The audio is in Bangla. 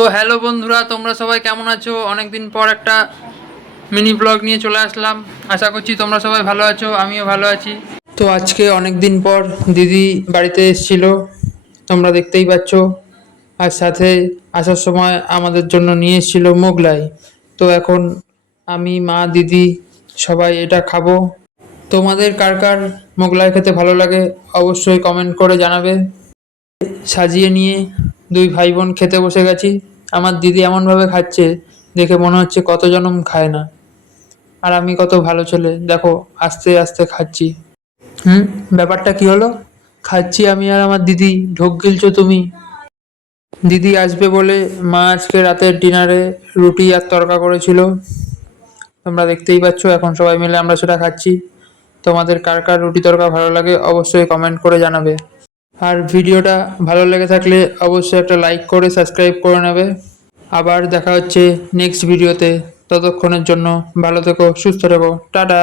তো হ্যালো বন্ধুরা, তোমরা সবাই কেমন আছো? অনেকদিন পর একটা মিনি ব্লগ নিয়ে চলে আসলাম। আশা করছি তোমরা সবাই ভালো আছো, আমিও ভালো আছি। তো আজকে অনেক দিন পর দিদি বাড়িতে এসেছিল, তোমরা দেখতেই পাচ্ছ। আর সাথে আসার সময় আমাদের জন্য নিয়ে এসেছিল মোগলাই। তো এখন আমি, মা, দিদি সবাই এটা খাবো। তোমাদের কার কার মোগলাই খেতে ভালো লাগে অবশ্যই কমেন্ট করে জানাবে। সাজিয়ে নিয়ে দুই ভাই বোন খেতে বসে গেছি। আমার দিদি এমনভাবে খাচ্ছে, দেখে মনে হচ্ছে কত জনম খায় না। আর আমি কত ভালো ছেলে, দেখো আস্তে আস্তে খাচ্ছি। হুম, ব্যাপারটা কি হলো? খাচ্ছি আমি আর আমার দিদি, ঢোক গিলছো তুমি। দিদি আসবে বলে মা আজকে রাতের ডিনারে রুটি আর তড়কা করেছিল। তোমরা দেখতেই পাচ্ছ, এখন সবাই মিলে আমরা সেটা খাচ্ছি। তোমাদের কার কার রুটি তড়কা ভালো লাগে অবশ্যই কমেন্ট করে জানাবে। আর ভিডিওটা ভালো লেগে থাকলে অবশ্যই একটা লাইক করে সাবস্ক্রাইব করে নেবে। আবার দেখা হচ্ছে নেক্সট ভিডিওতে। ততক্ষণের জন্য ভালো থেকো, সুস্থ থেকো, টাটা।